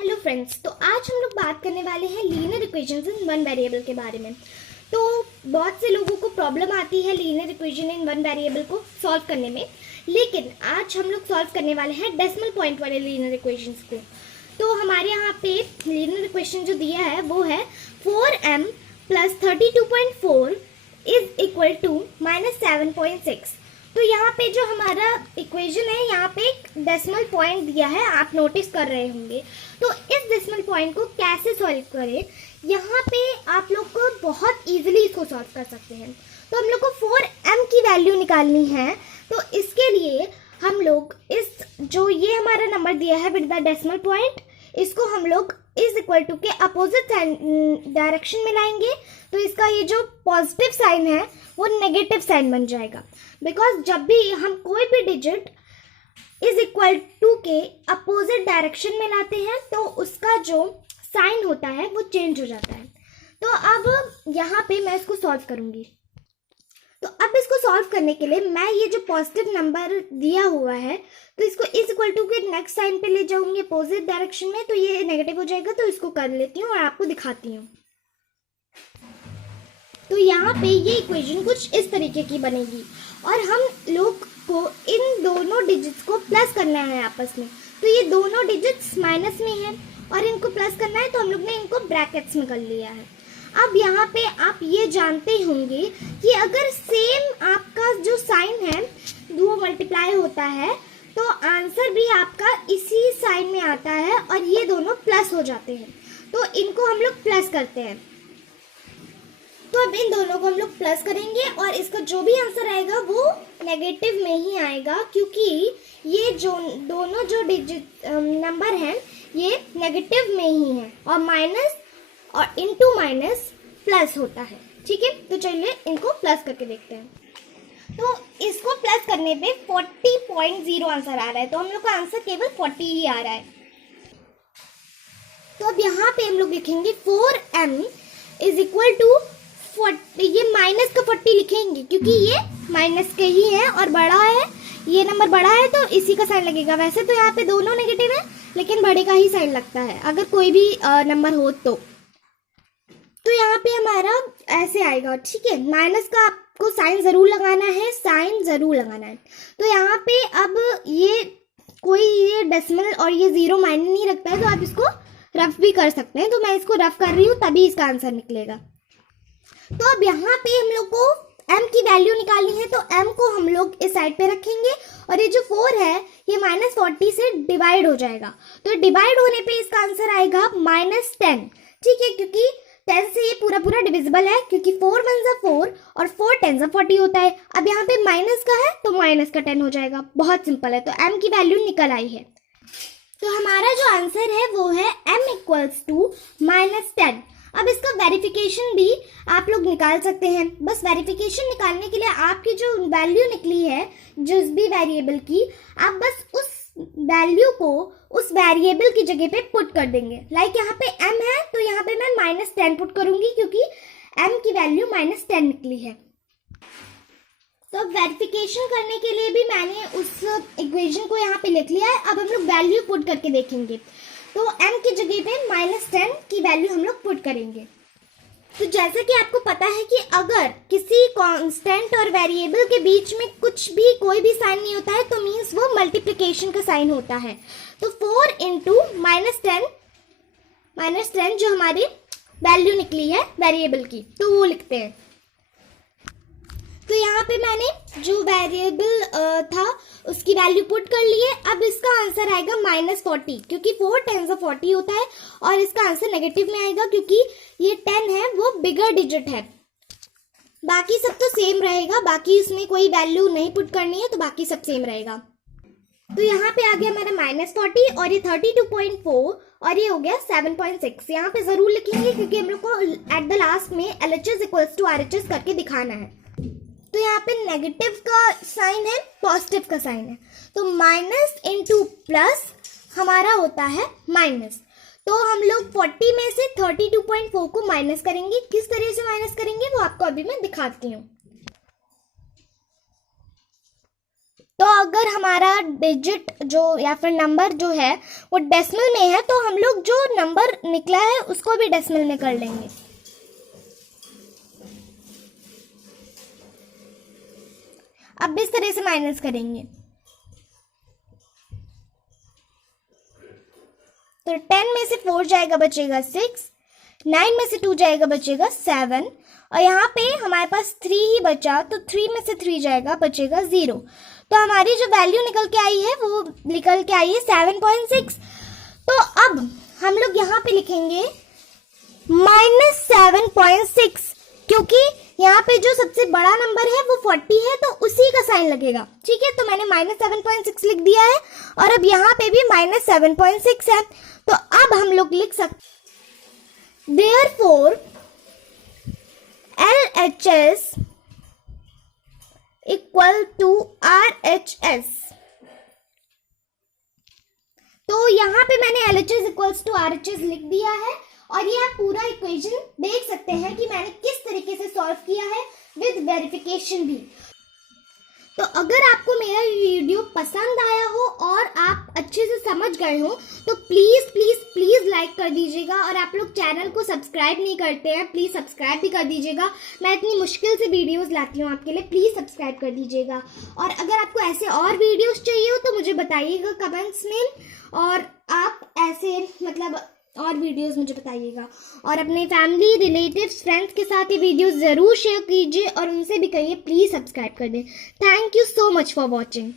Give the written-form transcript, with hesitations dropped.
Hello friends, तो आज हम लोग बात करने वाले हैं linear equations in one variable के बारे में। तो बहुत से लोगों को प्रॉब्लम आती है linear equation in one variable को सॉल्व करने में, लेकिन आज हम लोग सॉल्व करने वाले हैं डेसिमल पॉइंट वाले लीनियर इक्वेशंस को। तो हमारे यहाँ पे लीनियर इक्वेशन जो दिया है वो है 4m + 32.4 इज इक्वल टू -7.6। तो यहाँ पे जो हमारा इक्वेशन है, यहाँ पे एक डेसिमल पॉइंट दिया है, आप नोटिस कर रहे होंगे। तो इस डेसिमल पॉइंट को कैसे सॉल्व करें, यहाँ पे आप लोग को बहुत इजीली इसको सॉल्व कर सकते हैं। तो हम लोग को 4m की वैल्यू निकालनी है। तो इसके लिए हम लोग इस जो ये हमारा नंबर दिया है विद द डेसिमल पॉइंट, इसको हम लोग इज इक्वल टू के अपोजिट डायरेक्शन में लाएंगे। तो इसका ये जो पॉजिटिव साइन है वो नेगेटिव साइन बन जाएगा, बिकॉज जब भी हम कोई भी डिजिट इज इक्वल टू के अपोजिट डायरेक्शन में लाते हैं तो उसका जो साइन होता है वो चेंज हो जाता है। तो अब यहाँ पे मैं इसको सॉल्व करूँगी। तो अब इसको सॉल्व करने के लिए मैं ये जो पॉजिटिव नंबर दिया हुआ है तो इसको इज इक्वल टू के नेक्स्ट साइन पे ले जाऊंगी अपोजिट डायरेक्शन में, तो ये नेगेटिव हो जाएगा। तो इसको कर लेती हूँ और आपको दिखाती हूँ। तो यहाँ पे ये इक्वेशन कुछ इस तरीके की बनेगी और हम लोग को इन दोनों डिजिट्स को प्लस करना है आपस में। तो ये दोनों डिजिट्स माइनस में है और इनको प्लस करना है, तो हम लोग ने इनको ब्रैकेट्स में कर लिया है। अब यहाँ पे आप ये जानते होंगे कि अगर सेम आपका जो साइन है वो मल्टीप्लाई होता है तो आंसर भी आपका इसी साइन में आता है और ये दोनों प्लस हो जाते हैं। तो इनको हम लोग प्लस करते हैं। तो अब इन दोनों को हम लोग प्लस करेंगे और इसका जो भी आंसर आएगा वो नेगेटिव में ही आएगा, क्योंकि ये जो दोनों जो डिजिट नंबर हैं ये नेगेटिव में ही है और माइनस और इनटू माइनस प्लस होता है। ठीक है, तो चलिए इनको प्लस करके देखते हैं। तो इसको प्लस करने पे 40.0 आंसर आ रहा है, तो हम लोग का आंसर केवल 40 ही आ रहा है। तो अब यहाँ पे हम लोग लिखेंगे 4m इज इक्वल टू 40, ये माइनस का 40 लिखेंगे क्योंकि ये माइनस के ही है और बड़ा है, ये नंबर बड़ा है तो इसी का साइन लगेगा। वैसे तो यहाँ पे दोनों नेगेटिव है लेकिन बड़े का ही साइन लगता है अगर कोई भी नंबर हो तो यहाँ पे हमारा ऐसे आएगा। ठीक है, माइनस का आपको साइन जरूर लगाना है, साइन जरूर लगाना है। तो यहाँ पे अब ये कोई ये डेसिमल और ये जीरो मायने नहीं रखता है, तो आप इसको रफ भी कर सकते हैं। तो मैं इसको रफ कर रही हूँ तभी इसका आंसर निकलेगा। तो अब यहाँ पे हम लोग को m की वैल्यू निकालनी है, तो m को हम लोग इस साइड पे रखेंगे और ये जो 4 है ये -40 से डिवाइड हो जाएगा। तो डिवाइड होने पे इसका आंसर आएगा -10। ठीक है, क्योंकि 10 से ये पूरा पूरा डिविजिबल है, क्योंकि 4 1 जा 4 और 4 10 जा 40 होता है। अब यहाँ पे माइनस का है तो माइनस का 10 हो जाएगा। बहुत सिंपल है। तो m की वैल्यू निकल आई है। तो हमारा जो आंसर है वो है m = -10। अब इसका वेरिफिकेशन भी आप लोग निकाल सकते हैं। बस वेरिफिकेशन निकालने के लिए आपकी जो वैल्यू निकली है जिस भी वेरिएबल की, आप बस उस वैल्यू को उस वेरिएबल की जगह पे पुट कर देंगे। लाइक यहाँ पे m है तो यहाँ पे मैं -10 पुट करूंगी क्योंकि m की वैल्यू -10 निकली है। तो वेरिफिकेशन करने के लिए भी मैंने उस इक्वेशन को यहाँ पे लिख लिया है। अब हम लोग वैल्यू पुट करके देखेंगे। तो m की जगह पे -10 की वैल्यू हम लोग पुट करेंगे। तो जैसा कि आपको पता है कि अगर किसी कांस्टेंट और वेरिएबल के बीच में कुछ भी कोई भी साइन नहीं होता है तो मीन्स वो मल्टीप्लिकेशन का साइन होता है। तो 4 × -10 जो हमारी वैल्यू निकली है वेरिएबल की, तो वो लिखते हैं। तो यहाँ पे मैंने जो वेरिएबल था उसकी वैल्यू पुट कर ली है। अब इसका आंसर आएगा -40, क्योंकि 4 10 जा 40 होता है और इसका आंसर नेगेटिव में आएगा क्योंकि ये 10 है वो बिगर डिजिट है। बाकी सब तो सेम रहेगा, बाकी इसमें कोई वैल्यू नहीं पुट करनी है तो बाकी सब सेम रहेगा। तो यहाँ पे आ गया हमारा -40 और ये 32.4 और ये हो गया 7.6। यहाँ पे जरूर लिखेंगे क्योंकि हम लोग को एट द लास्ट में LHS = RHS करके दिखाना है। तो यहाँ पे नेगेटिव का साइन है, पॉजिटिव का साइन है, तो माइनस इंटू प्लस हमारा होता है माइनस। तो हम लोग 40 में से 32.4 को माइनस करेंगे। किस तरह से माइनस करेंगे वो आपको अभी मैं दिखाती हूँ। तो अगर हमारा डिजिट जो या फिर नंबर जो है वो डेसिमल में है तो हम लोग जो नंबर निकला है उसको भी डेसिमल में कर लेंगे। अब इस तरह से माइनस करेंगे तो 10 में से 4 जाएगा बचेगा 6, 9 में से 2 जाएगा बचेगा 7 और यहाँ पे हमारे पास 3 ही बचा तो 3 में से 3 जाएगा बचेगा 0। तो हमारी जो वैल्यू निकल के आई है वो निकल के आई है 7.6। तो अब हम लोग यहाँ पे लिखेंगे -7.6 क्योंकि यहाँ पे जो सबसे बड़ा नंबर है वो 40 है तो उसी का साइन लगेगा। ठीक है, तो मैंने -7.6 लिख दिया है और अब यहाँ पे भी -7.6 है। तो अब हम लोग लिख सकते therefore LHS equal to RHS। तो यहाँ पे मैंने LHS इक्वल्स टू RHS लिख दिया है और ये आप पूरा इक्वेशन देख सकते हैं कि मैंने किस तरीके से सॉल्व किया है विद वेरिफिकेशन भी। तो अगर आपको मेरा वीडियो पसंद आया हो और आप अच्छे से समझ गए हो तो प्लीज़ प्लीज़ प्लीज़ लाइक कर दीजिएगा और आप लोग चैनल को सब्सक्राइब नहीं करते हैं प्लीज़ सब्सक्राइब भी कर दीजिएगा। मैं इतनी मुश्किल से वीडियोस लाती हूँ आपके लिए, प्लीज़ सब्सक्राइब कर दीजिएगा। और अगर आपको ऐसे और वीडियोस चाहिए हो तो मुझे बताइएगा कमेंट्स में और आप ऐसे मतलब और वीडियोस मुझे बताइएगा और अपने फैमिली रिलेटिव्स फ्रेंड्स के साथ ये वीडियोस ज़रूर शेयर कीजिए और उनसे भी कहिए प्लीज़ सब्सक्राइब कर दें। Thank you so much for watching.